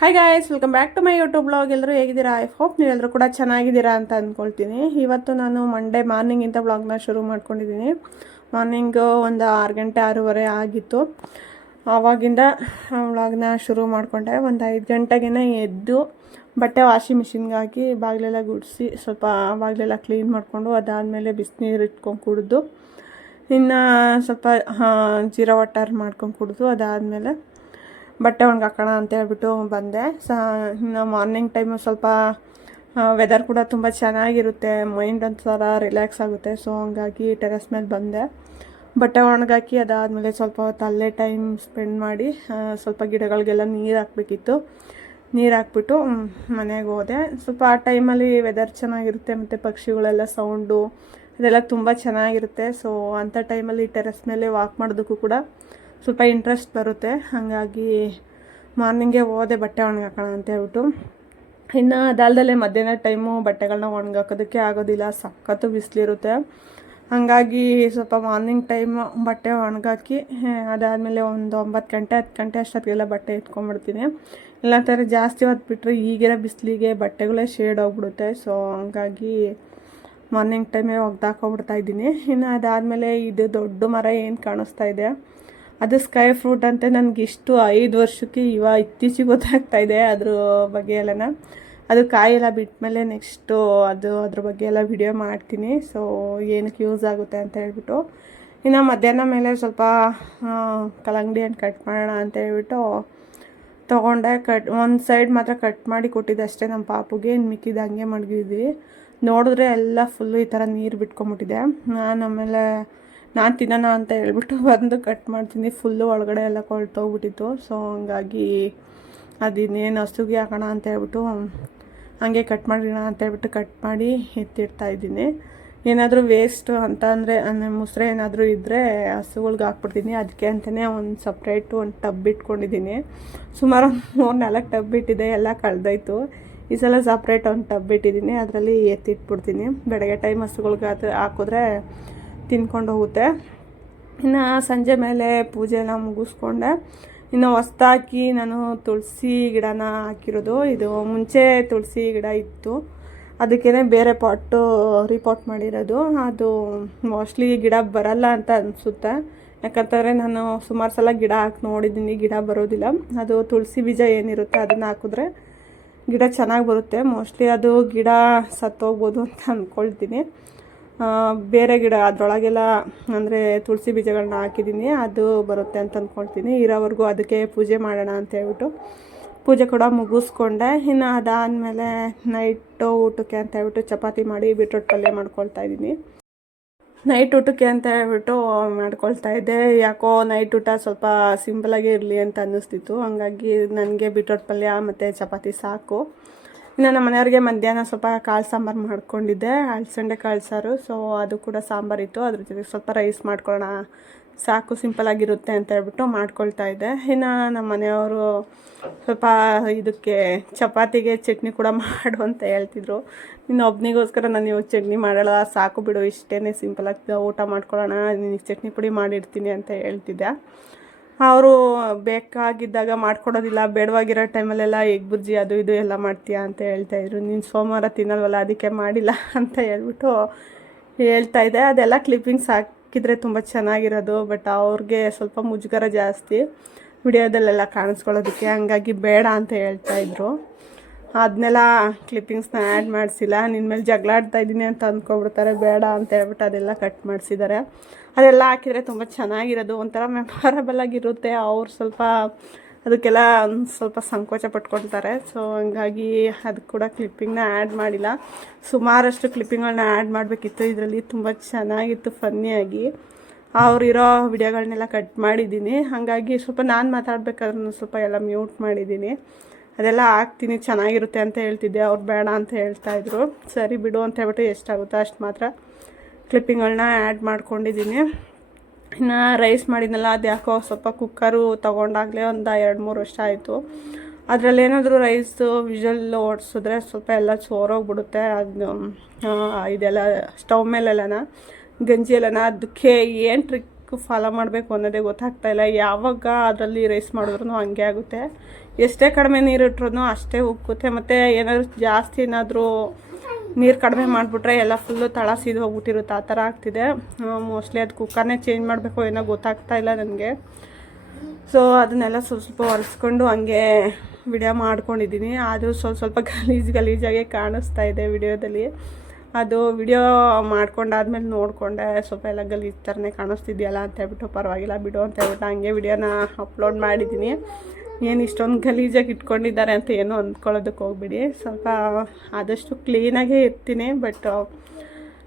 Hi guys, welcome back to my YouTube blog. ಎಲ್ಲರೂ ಹೇಗಿದ್ದೀರಾ? I hope ನೀವೆಲ್ಲರೂ ಕೂಡ ಚೆನ್ನಾಗಿದ್ದೀರಾ ಅಂತ ಅಂದ್ಕೊಳ್ತೀನಿ. ಇವತ್ತು ನಾನು ಮಂಡೇ ಮಾರ್ನಿಂಗಿಂದ ಬ್ಲಾಗ್ನ ಶುರು ಮಾಡ್ಕೊಂಡಿದ್ದೀನಿ. ಮಾರ್ನಿಂಗು ಒಂದು 6 ಗಂಟೆ 6:30 ಆಗಿತ್ತು. ಆವಾಗಿಂದ ವ್ಲಾಗ್ನ ಶುರು ಮಾಡಿಕೊಂಡೆ. ಒಂದು 5 ಗಂಟೆಗೆ ಎದ್ದು ಬಟ್ಟೆ ವಾಷಿಂಗ್ ಮಿಷಿನ್ಗೆ ಹಾಕಿ ಬಾಗಿಲೆಲ್ಲ ಗುಡಿಸಿ ಸ್ವಲ್ಪ ಬಾಗಿಲೆಲ್ಲ ಕ್ಲೀನ್ ಮಾಡಿಕೊಂಡು ಅದಾದಮೇಲೆ ಬಿಸಿನೀರು ಇಟ್ಕೊಂಡು ಕುಡಿದು ಇನ್ನು ಸ್ವಲ್ಪ ಜೀರಾ ವಾಟರ್ ಮಾಡ್ಕೊಂಡು ಕುಡಿದು ಅದಾದಮೇಲೆ ಬಟ್ಟೆ ಒಣಗಾಕೋಣ ಅಂತ ಹೇಳ್ಬಿಟ್ಟು ಬಂದೆ. ಇನ್ನು ಮಾರ್ನಿಂಗ್ ಟೈಮು ಸ್ವಲ್ಪ ವೆದರ್ ಕೂಡ ತುಂಬ ಚೆನ್ನಾಗಿರುತ್ತೆ, ಮೈಂಡ್ ಒಂಥರ ರಿಲ್ಯಾಕ್ಸ್ ಆಗುತ್ತೆ. ಸೊ ಹಂಗಾಗಿ ಟೆರೆಸ್ ಮೇಲೆ ಬಂದೆ, ಬಟ್ಟೆ ಒಣಗಾಕಿ ಅದಾದಮೇಲೆ ಸ್ವಲ್ಪ ಹೊತ್ತು ಅಲ್ಲೇ ಟೈಮ್ ಸ್ಪೆಂಡ್ ಮಾಡಿ ಸ್ವಲ್ಪ ಗಿಡಗಳಿಗೆಲ್ಲ ನೀರು ಹಾಕಬೇಕಿತ್ತು. ನೀರು ಹಾಕ್ಬಿಟ್ಟು ಮನೆಗೆ ಹೋದೆ. ಸ್ವಲ್ಪ ಆ ಟೈಮಲ್ಲಿ ವೆದರ್ ಚೆನ್ನಾಗಿರುತ್ತೆ ಮತ್ತು ಪಕ್ಷಿಗಳೆಲ್ಲ ಸೌಂಡು ಅದೆಲ್ಲ ತುಂಬ ಚೆನ್ನಾಗಿರುತ್ತೆ. ಸೊ ಅಂಥ ಟೈಮಲ್ಲಿ ಟೆರೆಸ್ ಮೇಲೆ ವಾಕ್ ಮಾಡೋದಕ್ಕೂ ಕೂಡ ಸ್ವಲ್ಪ ಇಂಟ್ರೆಸ್ಟ್ ಬರುತ್ತೆ. ಹಾಗಾಗಿ ಮಾರ್ನಿಂಗೇ ಹೋದೆ ಬಟ್ಟೆ ಒಣಗಾಕೋಣ ಅಂತ ಹೇಳ್ಬಿಟ್ಟು. ಇನ್ನು ಅದಲ್ದಲ್ಲೇ ಮಧ್ಯಾಹ್ನ ಟೈಮು ಬಟ್ಟೆಗಳನ್ನ ಒಣಗಾಕೋದಕ್ಕೆ ಆಗೋದಿಲ್ಲ, ಸಖತ್ತು ಬಿಸಿಲಿರುತ್ತೆ. ಹಾಗಾಗಿ ಸ್ವಲ್ಪ ಮಾರ್ನಿಂಗ್ ಟೈಮು ಬಟ್ಟೆ ಒಣಗಾಕಿ ಅದಾದಮೇಲೆ ಒಂದು 9 ಗಂಟೆ 10 ಗಂಟೆ ಅಷ್ಟೊತ್ತಿಗೆಲ್ಲ ಬಟ್ಟೆ ಎತ್ಕೊಂಡ್ಬಿಡ್ತೀನಿ. ಇಲ್ಲ ಥರ ಜಾಸ್ತಿ ಹೊತ್ತು ಬಿಟ್ಟರೆ ಈಗಿರೋ ಬಿಸಿಲಿಗೆ ಬಟ್ಟೆಗಳೇ ಶೇಡ್ ಹೋಗ್ಬಿಡುತ್ತೆ. ಸೊ ಹಂಗಾಗಿ ಮಾರ್ನಿಂಗ್ ಟೈಮೇ ಒಗ್ದಾಕೋಗ್ಬಿಡ್ತಾ ಇದ್ದೀನಿ. ಇನ್ನು ಅದಾದಮೇಲೆ ಇದು ದೊಡ್ಡ ಮರ ಏನು ಕಾಣಿಸ್ತಾ ಇದೆ ಅದು ಸ್ಕೈ ಫ್ರೂಟ್ ಅಂತ. ನನಗೆ ಇಷ್ಟು 5 ವರ್ಷಕ್ಕೆ ಇತ್ತೀಚೆಗೆ ಗೊತ್ತಾಗ್ತಾ ಇದೆ ಅದ್ರ ಬಗ್ಗೆ ಎಲ್ಲನ. ಅದು ಕಾಯೆಲ್ಲ ಬಿಟ್ಮೇಲೆ ನೆಕ್ಸ್ಟು ಅದ್ರ ಬಗ್ಗೆ ಎಲ್ಲ ವಿಡಿಯೋ ಮಾಡ್ತೀನಿ. ಸೊ ಏನಕ್ಕೆ ಯೂಸ್ ಆಗುತ್ತೆ ಅಂತ ಹೇಳ್ಬಿಟ್ಟು. ಇನ್ನು ಮಧ್ಯಾಹ್ನ ಮೇಲೆ ಸ್ವಲ್ಪ ಕಲ್ಲಂಗಡಿ ಹಣ್ಣು ಕಟ್ ಮಾಡೋಣ ಅಂತ ಹೇಳ್ಬಿಟ್ಟು ತೊಗೊಂಡೆ. ಒಂದು ಸೈಡ್ ಮಾತ್ರ ಕಟ್ ಮಾಡಿ ಕೊಟ್ಟಿದ್ದೆ ಅಷ್ಟೇ ನಮ್ಮ ಪಾಪುಗೆ. ಮಿಕ್ಕಿದ್ದು ಹಂಗೆ ಮಡಗಿದ್ವಿ. ನೋಡಿದ್ರೆ ಎಲ್ಲ ಫುಲ್ಲು ಈ ಥರ ನೀರು ಬಿಟ್ಕೊಂಬಿಟ್ಟಿದೆ. ನಾನು ತಿನ್ನೋಣ ಅಂತ ಹೇಳ್ಬಿಟ್ಟು ಬಂದು ಕಟ್ ಮಾಡ್ತೀನಿ. ಫುಲ್ಲು ಒಳಗಡೆ ಎಲ್ಲ ಕೊಳ್ತೋಗ್ಬಿಟ್ಟಿತ್ತು. ಸೊ ಹಂಗಾಗಿ ಅದಿನ್ನೇನು ಹಸುಗೆ ಹಾಕೋಣ ಅಂತ ಹೇಳ್ಬಿಟ್ಟು ಹಂಗೆ ಕಟ್ ಮಾಡೋಣ ಅಂತ ಹೇಳ್ಬಿಟ್ಟು ಕಟ್ ಮಾಡಿ ಎತ್ತಿಡ್ತಾಯಿದ್ದೀನಿ. ಏನಾದರೂ ವೇಸ್ಟ್ ಅಂತ ಅಂದರೆ ಮೊಸರು ಏನಾದರೂ ಇದ್ದರೆ ಹಸುಗಳ್ಗೆ ಹಾಕ್ಬಿಡ್ತೀನಿ. ಅದಕ್ಕೆ ಅಂತಲೇ ಒಂದು ಸಪ್ರೇಟು ಒಂದು ಟಬ್ ಇಟ್ಕೊಂಡಿದ್ದೀನಿ. ಸುಮಾರು 3-4 ಟಬ್ ಇಟ್ಟಿದೆ, ಎಲ್ಲ ಕಳೆದೋಯ್ತು. ಈ ಸಲ ಸಪ್ರೇಟ್ ಒಂದು ಟಬ್ ಇಟ್ಟಿದ್ದೀನಿ, ಅದರಲ್ಲಿ ಎತ್ತಿಟ್ಬಿಡ್ತೀನಿ. ಬೆಳಗ್ಗೆ ಟೈಮ್ ಹಸುಗಳ್ಗೆ ಅದು ಹಾಕಿದ್ರೆ ತಿನ್ಕೊಂಡು ಹೋಗುತ್ತೆ. ಇನ್ನು ಸಂಜೆ ಮೇಲೆ ಪೂಜೆ ಎಲ್ಲ ಮುಗಿಸ್ಕೊಂಡೆ. ಇನ್ನು ಹೊಸ್ದಾಗಿ ನಾನು ತುಳಸಿ ಗಿಡನ ಹಾಕಿರೋದು. ಇದು ಮುಂಚೆ ತುಳಸಿ ಗಿಡ ಇತ್ತು, ಅದಕ್ಕೇ ಬೇರೆ ಪಾಟು ರಿಪಾಟ್ ಮಾಡಿರೋದು. ಅದು ಮೋಸ್ಟ್ಲಿ ಗಿಡ ಬರಲ್ಲ ಅಂತ ಅನಿಸುತ್ತೆ. ಯಾಕಂತಂದರೆ ನಾನು ಸುಮಾರು ಸಲ ಗಿಡ ಹಾಕಿ ನೋಡಿದ್ದೀನಿ, ಗಿಡ ಬರೋದಿಲ್ಲ. ಅದು ತುಳಸಿ ಬೀಜ ಏನಿರುತ್ತೆ ಅದನ್ನು ಹಾಕಿದ್ರೆ ಗಿಡ ಚೆನ್ನಾಗಿ ಬರುತ್ತೆ. ಮೋಸ್ಟ್ಲಿ ಅದು ಗಿಡ ಸತ್ತೋಗ್ಬೋದು ಅಂತ ಅಂದ್ಕೊಳ್ತೀನಿ. ಬೇರೆ ಗಿಡ ಅದರೊಳಗೆಲ್ಲ ಅಂದರೆ ತುಳಸಿ ಬೀಜಗಳನ್ನ ಹಾಕಿದ್ದೀನಿ, ಅದು ಬರುತ್ತೆ ಅಂತ ಅಂದ್ಕೊಳ್ತೀನಿ. ಇರೋವರೆಗೂ ಅದಕ್ಕೆ ಪೂಜೆ ಮಾಡೋಣ ಅಂತ ಹೇಳ್ಬಿಟ್ಟು ಪೂಜೆ ಕೂಡ ಮುಗಿಸ್ಕೊಂಡೆ. ಇನ್ನು ಅದಾದಮೇಲೆ ನೈಟು ಊಟಕ್ಕೆ ಅಂತ ಹೇಳ್ಬಿಟ್ಟು ಚಪಾತಿ ಮಾಡಿ ಬೀಟ್ರೋಟ್ ಪಲ್ಯ ಮಾಡ್ಕೊಳ್ತಾ ಇದ್ದೀನಿ. ನೈಟ್ ಊಟಕ್ಕೆ ಅಂತ ಹೇಳ್ಬಿಟ್ಟು ಮಾಡ್ಕೊಳ್ತಾ ಇದ್ದೆ. ಯಾಕೋ ನೈಟ್ ಊಟ ಸ್ವಲ್ಪ ಸಿಂಪಲಾಗೇ ಇರಲಿ ಅಂತ ಅನ್ನಿಸ್ತಿತ್ತು. ಹಂಗಾಗಿ ನನಗೆ ಬೀಟ್ರೋಟ್ ಪಲ್ಯ ಮತ್ತು ಚಪಾತಿ ಸಾಕು. ಇನ್ನು ನಮ್ಮ ಮನೆಯವ್ರಿಗೆ ಮಧ್ಯಾಹ್ನ ಸ್ವಲ್ಪ ಕಾಳು ಸಾಂಬಾರು ಮಾಡ್ಕೊಂಡಿದ್ದೆ, ಅಲಸಂಡೆ ಕಾಳು ಸಾರು. ಸೊ ಅದು ಕೂಡ ಸಾಂಬಾರಿತ್ತು, ಅದ್ರ ಜೊತೆಗೆ ಸ್ವಲ್ಪ ರೈಸ್ ಮಾಡ್ಕೊಳ್ಳೋಣ, ಸಾಕು ಸಿಂಪಲಾಗಿರುತ್ತೆ ಅಂತ ಹೇಳ್ಬಿಟ್ಟು ಮಾಡ್ಕೊಳ್ತಾ ಇದ್ದೆ. ಇನ್ನು ನಮ್ಮ ಮನೆಯವರು ಸ್ವಲ್ಪ ಇದಕ್ಕೆ ಚಪಾತಿಗೆ ಚಟ್ನಿ ಕೂಡ ಮಾಡು ಅಂತ ಹೇಳ್ತಿದ್ರು. ಇನ್ನು ಒಬ್ಬನಿಗೋಸ್ಕರ ನಾನು ಇವಾಗ ಚಟ್ನಿ ಮಾಡೋಲ್ಲ, ಸಾಕು ಬಿಡು ಇಷ್ಟೇ ಸಿಂಪಲಾಗಿ ಊಟ ಮಾಡ್ಕೊಳ್ಳೋಣ, ನಿನಗೆ ಚಟ್ನಿ ಪುಡಿ ಮಾಡಿರ್ತೀನಿ ಅಂತ ಹೇಳ್ತಿದ್ದೆ. ಅವರು ಬೇಕಾಗಿದ್ದಾಗ ಮಾಡ್ಕೊಡೋದಿಲ್ಲ, ಬೇಡವಾಗಿರೋ ಟೈಮಲ್ಲೆಲ್ಲ ಎಗ್ ಬುರ್ಜಿ ಅದು ಇದು ಎಲ್ಲ ಮಾಡ್ತೀಯಾ ಅಂತ ಹೇಳ್ತಾಯಿದ್ರು. ನೀನು ಸೋಮವಾರ ತಿನ್ನಲ್ವಲ್ಲ ಅದಕ್ಕೆ ಮಾಡಿಲ್ಲ ಅಂತ ಹೇಳ್ಬಿಟ್ಟು ಹೇಳ್ತಾಯಿದ್ದೆ. ಅದೆಲ್ಲ ಕ್ಲಿಪ್ಪಿಂಗ್ಸ್ ಹಾಕಿದರೆ ತುಂಬ ಚೆನ್ನಾಗಿರೋದು, ಬಟ್ ಅವ್ರಿಗೆ ಸ್ವಲ್ಪ ಮುಜುಗರ ಜಾಸ್ತಿ ವಿಡಿಯೋದಲ್ಲೆಲ್ಲ ಕಾಣಿಸ್ಕೊಳ್ಳೋದಕ್ಕೆ. ಹಂಗಾಗಿ ಬೇಡ ಅಂತ ಹೇಳ್ತಾಯಿದ್ರು. ಅದನ್ನೆಲ್ಲ ಕ್ಲಿಪ್ಪಿಂಗ್ಸ್ನ ಆ್ಯಡ್ ಮಾಡಿಸಿಲ್ಲ. ನಿನ್ನ ಮೇಲೆ ಜಗಳ ಆಡ್ತಾ ಇದ್ದೀನಿ ಅಂತ ಅಂದ್ಕೊಬಿಡ್ತಾರೆ, ಬೇಡ ಅಂತ ಹೇಳ್ಬಿಟ್ಟು ಅದೆಲ್ಲ ಕಟ್ ಮಾಡಿಸಿದ್ದಾರೆ. ಅದೆಲ್ಲ ಹಾಕಿದರೆ ತುಂಬ ಚೆನ್ನಾಗಿರೋದು, ಒಂಥರ ಮೆಮೊರಬಲ್ ಆಗಿರುತ್ತೆ. ಅವ್ರು ಸ್ವಲ್ಪ ಅದಕ್ಕೆಲ್ಲ ಸ್ವಲ್ಪ ಸಂಕೋಚ ಪಟ್ಕೊಳ್ತಾರೆ. ಸೊ ಹಂಗಾಗಿ ಅದಕ್ಕೆ ಕೂಡ ಕ್ಲಿಪ್ಪಿಂಗ್ನ ಆ್ಯಡ್ ಮಾಡಿಲ್ಲ. ಸುಮಾರಷ್ಟು ಕ್ಲಿಪ್ಪಿಂಗ್ಗಳನ್ನ ಆ್ಯಡ್ ಮಾಡಬೇಕಿತ್ತು, ಇದರಲ್ಲಿ ತುಂಬ ಚೆನ್ನಾಗಿತ್ತು ಫನ್ನಿಯಾಗಿ. ಅವರಿರೋ ವಿಡಿಯೋಗಳನ್ನೆಲ್ಲ ಕಟ್ ಮಾಡಿದ್ದೀನಿ. ಹಾಗಾಗಿ ಸ್ವಲ್ಪ ನಾನು ಮಾತಾಡ್ಬೇಕಾದ್ರೂ ಸ್ವಲ್ಪ ಎಲ್ಲ ಮ್ಯೂಟ್ ಮಾಡಿದ್ದೀನಿ. ಅದೆಲ್ಲ ಹಾಕ್ತೀನಿ ಚೆನ್ನಾಗಿರುತ್ತೆ ಅಂತ ಹೇಳ್ತಿದ್ದೆ, ಅವ್ರು ಬೇಡ ಅಂತ ಹೇಳ್ತಾಯಿದ್ರು. ಸರಿ ಬಿಡು ಅಂತ ಹೇಳ್ಬಿಟ್ಟು ಎಷ್ಟಾಗುತ್ತೋ ಅಷ್ಟು ಮಾತ್ರ ಕ್ಲಿಪ್ಪಿಂಗ್ಗಳನ್ನ ಆ್ಯಡ್ ಮಾಡ್ಕೊಂಡಿದ್ದೀನಿ. ಇನ್ನು ರೈಸ್ ಮಾಡಿದ್ನಲ್ಲ, ಅದು ಯಾಕೋ ಸ್ವಲ್ಪ ಕುಕ್ಕರು ತೊಗೊಂಡಾಗಲೇ ಒಂದು 2-3 ವರ್ಷ ಆಯಿತು. ಅದರಲ್ಲಿ ಏನಾದರೂ ರೈಸು ವಿಷಲ್ ಓಡಿಸಿದ್ರೆ ಸ್ವಲ್ಪ ಎಲ್ಲ ಸೋರೋಗ್ಬಿಡುತ್ತೆ. ಅದು ಇದೆಲ್ಲ ಸ್ಟವ್ ಮೇಲೆಲ್ಲನ ಗಂಜಿ ಎಲ್ಲನ ಅದಕ್ಕೆ ಏನು ಟ್ರಿಕ್ ಫಾಲೋ ಮಾಡಬೇಕು ಅನ್ನೋದೇ ಗೊತ್ತಾಗ್ತಾ ಇಲ್ಲ. ಯಾವಾಗ ಅದರಲ್ಲಿ ರೈಸ್ ಮಾಡಿದ್ರು ಹಂಗೆ ಆಗುತ್ತೆ. ಎಷ್ಟೇ ಕಡಿಮೆ ನೀರು ಇಟ್ರೂ ಅಷ್ಟೇ ಉಕ್ಕುತ್ತೆ. ಮತ್ತು ಏನಾದರೂ ಜಾಸ್ತಿ ಏನಾದರೂ ನೀರು ಕಡಿಮೆ ಮಾಡಿಬಿಟ್ರೆ ಎಲ್ಲ ಫುಲ್ಲು ತಳ ಸೀದು ಹೋಗ್ಬಿಟ್ಟಿರುತ್ತೆ. ಆ ಥರ ಆಗ್ತಿದೆ. ಮೋಸ್ಟ್ಲಿ ಅದು ಕುಕ್ಕರ್ನೇ ಚೇಂಜ್ ಮಾಡಬೇಕು ಏನೋ ಗೊತ್ತಾಗ್ತಾ ಇಲ್ಲ ನನಗೆ. ಸೊ ಅದನ್ನೆಲ್ಲ ಸ್ವಲ್ಪ ಒರೆಸ್ಕೊಂಡು ಹಂಗೆ ವಿಡಿಯೋ ಮಾಡ್ಕೊಂಡಿದ್ದೀನಿ. ಆದರೂ ಸ್ವಲ್ಪ ಗಲೀಜಾಗೆ ಕಾಣಿಸ್ತಾ ಇದೆ ವಿಡಿಯೋದಲ್ಲಿ. ಅದು ವಿಡಿಯೋ ಮಾಡ್ಕೊಂಡಾದ್ಮೇಲೆ ನೋಡಿಕೊಂಡೆ ಸ್ವಲ್ಪ ಎಲ್ಲ ಗಲೀಜು ಥರನೇ ಕಾಣಿಸ್ತಿದೆಯಲ್ಲ ಅಂತ ಹೇಳ್ಬಿಟ್ಟು ಪರವಾಗಿಲ್ಲ ಬಿಡು ಅಂತ ಹೇಳ್ಬಿಟ್ಟು ಹಂಗೆ ವಿಡಿಯೋನ ಅಪ್ಲೋಡ್ ಮಾಡಿದ್ದೀನಿ. ಏನು ಇಷ್ಟೊಂದು ಗಲೀಜಾಗಿ ಇಟ್ಕೊಂಡಿದ್ದಾರೆ ಅಂತ ಏನೂ ಅಂದ್ಕೊಳ್ಳೋದಕ್ಕೆ ಹೋಗ್ಬಿಡಿ. ಸ್ವಲ್ಪ ಆದಷ್ಟು ಕ್ಲೀನಾಗೇ ಇರ್ತೀನಿ. ಬಟ್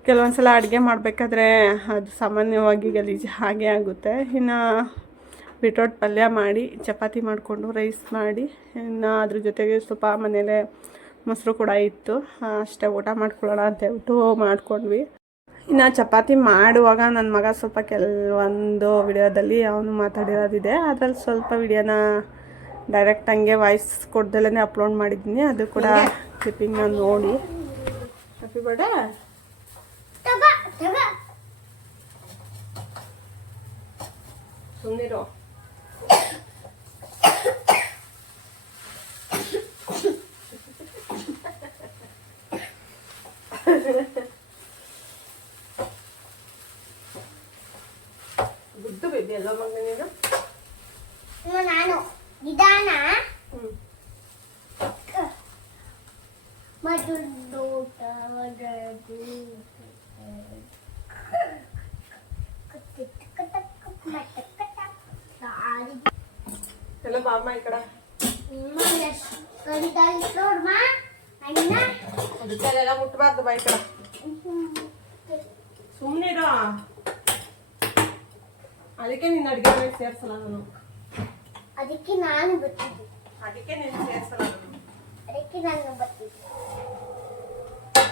ಕೆಲವೊಂದು ಸಲ ಅಡುಗೆ ಮಾಡಬೇಕಾದ್ರೆ ಅದು ಸಾಮಾನ್ಯವಾಗಿ ಗಲೀಜು ಹಾಗೆ ಆಗುತ್ತೆ. ಇನ್ನು ಬೀಟ್ರೋಟ್ ಪಲ್ಯ ಮಾಡಿ ಚಪಾತಿ ಮಾಡಿಕೊಂಡು ರೈಸ್ ಮಾಡಿ, ಇನ್ನು ಅದ್ರ ಜೊತೆಗೆ ಸ್ವಲ್ಪ ಮನೇಲೆ ಮೊಸರು ಕೂಡ ಇತ್ತು, ಅಷ್ಟೇ ಊಟ ಮಾಡ್ಕೊಳ್ಳೋಣ ಅಂತ ಹೇಳ್ಬಿಟ್ಟು ಮಾಡ್ಕೊಂಡ್ವಿ. ಇನ್ನು ಚಪಾತಿ ಮಾಡುವಾಗ ನನ್ನ ಮಗ ಸ್ವಲ್ಪ ಕೆಲವೊಂದು ವಿಡಿಯೋದಲ್ಲಿ ಅವನು ಮಾತಾಡಿರೋದಿದೆ. ಅದರಲ್ಲಿ ಸ್ವಲ್ಪ ವಿಡಿಯೋನ ಡೈರೆಕ್ಟ್ ಹಂಗೆ ವಾಯ್ಸ್ ಕೊಡ್ದಲ್ಲೇ ಅಪ್ಲೋಡ್ ಮಾಡಿದ್ದೀನಿ. ಅದು ಕೂಡ ಕ್ಲಿಪ್ಪಿಂಗ್ನ ನೋಡಿ. Happy birthday. ಸುಮ್ಮನಿರೋ. ಗುದ್ದು ಬೇಬಿ ಎಲ್ಲ ಮಗನೇನು ನಾನು ನಿಧಾನ ಎಲ್ಲ ಬಾಮ್ಮ ಈ ಕಡೆ ಅದಕ್ಕೆಲ್ಲ ಮುಟ್ಬಾರ್ದು ಬಾ ಈ ಕಡೆ. ಸುಮ್ಮನಿರೋ. ಅದಕ್ಕೆ ನಿನ್ನ ಅಡುಗೆ ಮನೆಗೆ ಸೇರ್ಸಲ್ಲ ನಾನು. ಅದಕ್ಕೆ ನಾನು ಬರ್ತಿದ್ದೆ. ಅದಕ್ಕೆ ನೀನು ಸೇರ್ಸಲ್ಲ ನಾನು. ಅದಕ್ಕೆ ನಾನು ಬರ್ತಿದ್ದೆ.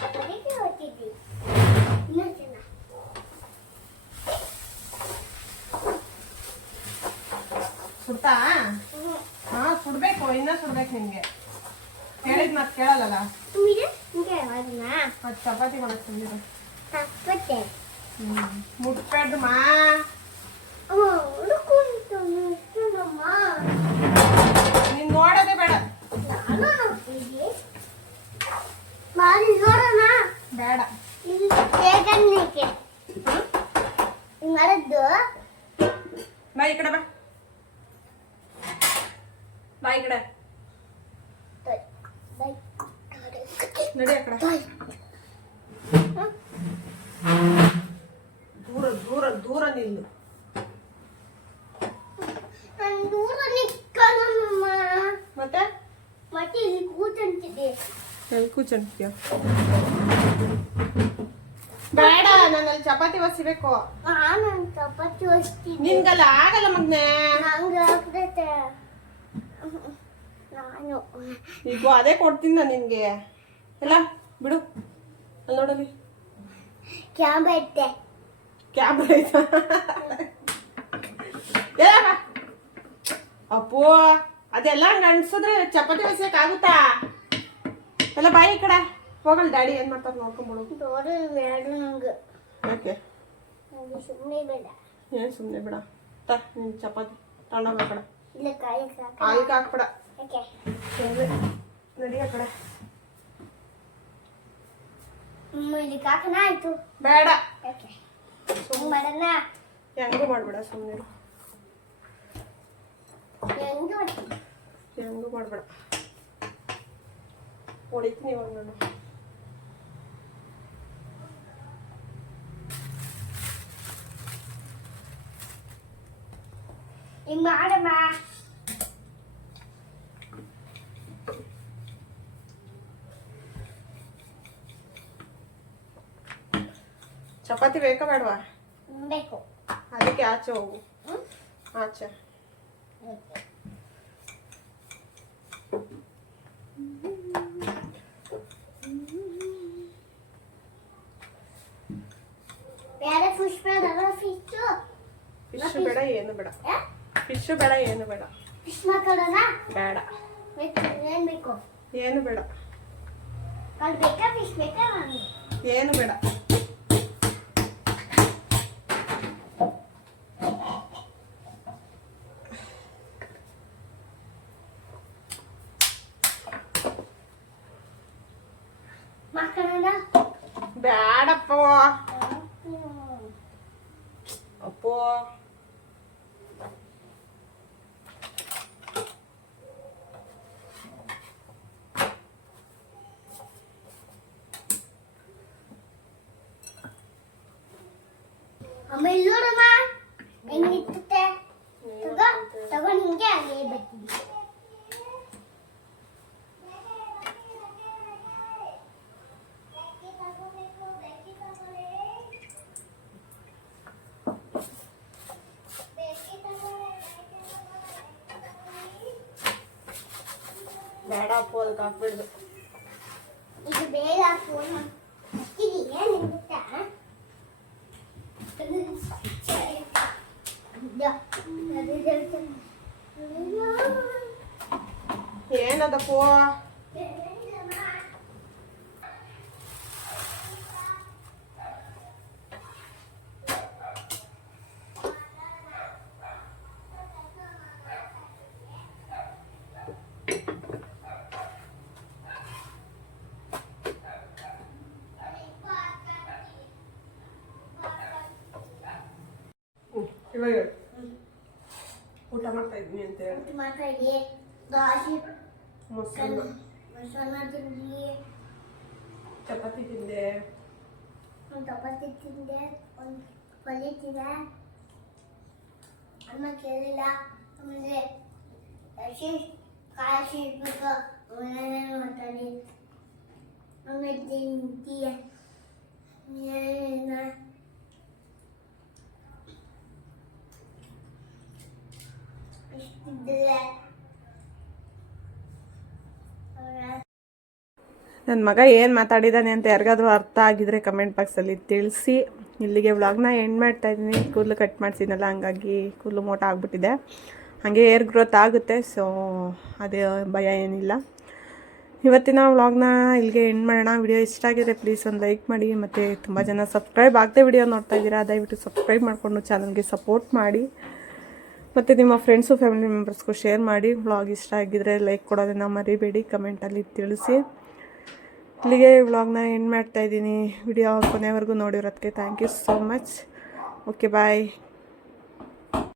ಅದಕ್ಕೆ ಬರ್ತಿದ್ದೆ. ಇನ್ನೊಂದು ಜನ ಸುಡ್ತಾ? ಹಾ ಸುಡ್ಬೇಕು, ಇನ್ನ ಸುಡ್ಬೇಕು. ನಿನ್ಗೆ ಹೇಳಿದ್ ಮತ್ತೆ ಕೇಳಲ್ಲ. ಅದು ಚಪಾತಿ ಮಾಡಕ್ ತಂದಿರ ಮುಟ್ಬೇಡ್ದು ಮಾ. ನೀನ್ ನೋಡೋದೇ ಬೇಡ. ಬೇಡ ಬಾ ಈ ಕಡೆ. ಬಾ ಈ ಕಡೆ ನಡಿ. ಆ ಕಡೆ ದೂರ ದೂರ ದೂರ ನಿಲ್ಲು. ಮತ್ತೆ ಮತ್ತೆ ಇಲ್ಲಿ ಕೂತಂತಿದೆ. ಎಲ್ಲಿ ಕೂಚಂತೀಯ? ಬೇಡ, ನಾನು ಅಲ್ಲಿ ಚಪಾತಿ ಒಸಿಬೇಕು. ನಾನು ಚಪಾತಿ ಒಸ್ತೀನಿ. ನಿನ್ಗಲ್ಲ ಆಗಲ್ಲ ಮಗ್ನೆ. ನಂಗೆ ಆಗ್ತೈತೆ. ನಾನು ಈಗ ಅದೇ ಕೊಡ್ತೀನಿ ನಾನು ನಿನ್ಗೆ. ಎಲ್ಲ ಬಿಡು. ಅಲ್ಲಿ ನೋಡಲಿ ಕ್ಯಾಮ್ರಾ ಐತೆ. ಕ್ಯಾಮ್ರಾ ಐತಾ? ಅಪ್ಪು ಅದೆಲ್ಲ ಹಂಗೆ ಅನ್ಸಿದ್ರೆ ಚಪಾತಿ ಒಸಕ್ ಆಗುತ್ತಾ? ಎಲ್ಲ ಬಾಯಿ ಈ ಕಡೆ ಹೋಗಲ್. ಡ್ಯಾಡಿ ಏನ್ ಮಾಡ್ತಾರೆ ನೋಡ್ಕೊಂಡ್ಬಿಡು. ಬೇಡ ನಂಗೆ. ಯಾಕೆ? ನಂಗೆ ಸುಮ್ಮನೆ ಬೇಡ. ಏನ್ ಸುಮ್ಮನೆ ಬೇಡ? ತ ನಿನ್ ಚಪಾತಿ ತಗೊಂಡೋಗ ಆ ಕಡೆ. ಇಲ್ಲ ಕಾಯಿ ಕಾಲಿಗೆ ಹಾಕ್ಬೇಡ. ಯಾಕೆ? ನಡಿ ಆ ಕಡೆ. ಇಲ್ಲಿ ಕಾಕನ ಆಯ್ತು. ಬೇಡ. ಯಾಕೆ? ಸುಮ್ಮನೆ ಮಾಡೋಣ. ಹೆಂಗೂ ಮಾಡ್ಬೇಡ, ಸುಮ್ಮನೆ ಹೆಂಗೂ ಮಾಡ್ಬೇಡ. ಹೊಡಿತೀನಿ ಇವಾಗ ನಾನು. ಹಿಂಗ್ ಮಾಡಮ್ಮ. ಚಪಾತಿ ಬೇಕಾ ಬೇಡವಾ? ಬೇಕು. ಅದಕ್ಕೆ ಆಚೆ ಹೋಗು. ಆಚೆ ಬೇರೆ ಫಿಶ್ ಬೇಡ. ಫಿಶ್ ಬೇಡ, ಏನು ಬೇಡ. ಫಿಶ್ ಬೇಡ, ಏನು ಬೇಡ. ಫಿಶ್ ಮಾತಾಡೋಣ. ಬೇಡ. ಏನ್ ಬೇಕು? ಏನು ಬೇಡ. ಕಾಲ್ ಬೇಕಾ? ಫಿಶ್ ಬೇಕಾ? ಏನು ಬೇಡ. ಕಣದ ಬ್ಯಾಡಪ್ಪ ಅಪ್ಪೋ ಅಮ್ಮ ಇಲ್ಲಿ ನೋಡಮ್ಮ ಹೆಂಗಿತ್ತೆ ತಗೊಂಡು ಹಿಂಗೆ ಹಂಗೆ ಬರ್ತೀನಿ ಬೇಡಪ್ಪ ಅದಕ್ಕೆ ಹಾಕ್ಬಿಡ್ದು ಇದು ಬೇಗ ಫೋನ್ ಹಚ್ಚಿದೀಯ ನಿಂಗುತ್ತಾ ಏನದಪ್ಪ ಇವಾಗ ಹೇಳು. ಊಟ ಮಾಡ್ತಾ ಇದ್ದೀನಿ ಅಂತ ಹೇಳಿ ಮಾತಾಡಿ ದೋಸೆ ಮೊಸರು ಮೊಸರನ್ನ ತಿಂದಿ ಚಪಾತಿ ತಿಂದೆ ಒಂದು ಚಪಾತಿ ತಿಂದೆ ಒಂದು ಪಲ್ಯ ತಿಂದೆ ಅನ್ನ ಕೇಳಿಲ್ಲ ಆಮೇಲೆ ಕಾಯಿ ಇಟ್ಬಿಟ್ಟು ಆಮೇಲೆ ಮಾತಾಡಿ ಆಮೇಲೆ ತಿಂತೀಯ ನನ್ನ ಮಗ ಏನು ಮಾತಾಡಿದ್ದಾನೆ ಅಂತ ಯಾರಿಗಾದ್ರೂ ಅರ್ಥ ಆಗಿದ್ರೆ ಕಮೆಂಟ್ ಬಾಕ್ಸಲ್ಲಿ ತಿಳಿಸಿ. ಇಲ್ಲಿಗೆ ವ್ಲಾಗ್ನ ಎಂಡ್ ಮಾಡ್ತಾ ಇದ್ದೀನಿ. ಕೂದಲು ಕಟ್ ಮಾಡಿಸಿದ್ನಲ್ಲ, ಹಂಗಾಗಿ ಕೂದಲು ಮೋಟ ಆಗಿಬಿಟ್ಟಿದೆ. ಹಾಗೆ ಏರ್ ಗ್ರೋತ್ ಆಗುತ್ತೆ, ಸೊ ಅದೇ ಭಯ ಏನಿಲ್ಲ. ಇವತ್ತಿನ ವ್ಲಾಗ್ನ ಇಲ್ಲಿಗೆ ಎಂಡ್ ಮಾಡೋಣ. ವಿಡಿಯೋ ಇಷ್ಟ ಆಗಿದ್ರೆ ಪ್ಲೀಸ್ ಒಂದು ಲೈಕ್ ಮಾಡಿ. ಮತ್ತು ತುಂಬ ಜನ ಸಬ್ಸ್ಕ್ರೈಬ್ ಆಗದೆ ವಿಡಿಯೋ ನೋಡ್ತಾ ಇದ್ದೀರಾ, ದಯವಿಟ್ಟು ಸಬ್ಸ್ಕ್ರೈಬ್ ಮಾಡಿಕೊಂಡು ಚಾನಲ್ಗೆ ಸಪೋರ್ಟ್ ಮಾಡಿ. ಮತ್ತು ನಿಮ್ಮ ಫ್ರೆಂಡ್ಸು ಫ್ಯಾಮಿಲಿ ಮೆಂಬರ್ಸ್ಗೂ ಶೇರ್ ಮಾಡಿ. ವ್ಲಾಗ್ ಇಷ್ಟ ಆಗಿದ್ರೆ ಲೈಕ್ ಕೊಡೋದನ್ನು ಮರಿಬೇಡಿ, ಕಮೆಂಟಲ್ಲಿ ತಿಳಿಸಿ. ಇಲ್ಲಿಗೆ ವ್ಲಾಗ್ನ ಎಂಡ್ ಮಾಡ್ತಾಯಿದ್ದೀನಿ. ವಿಡಿಯೋ ಕೊನೆವರೆಗೂ ನೋಡಿರೋದಕ್ಕೆ thank you so much. Okay bye.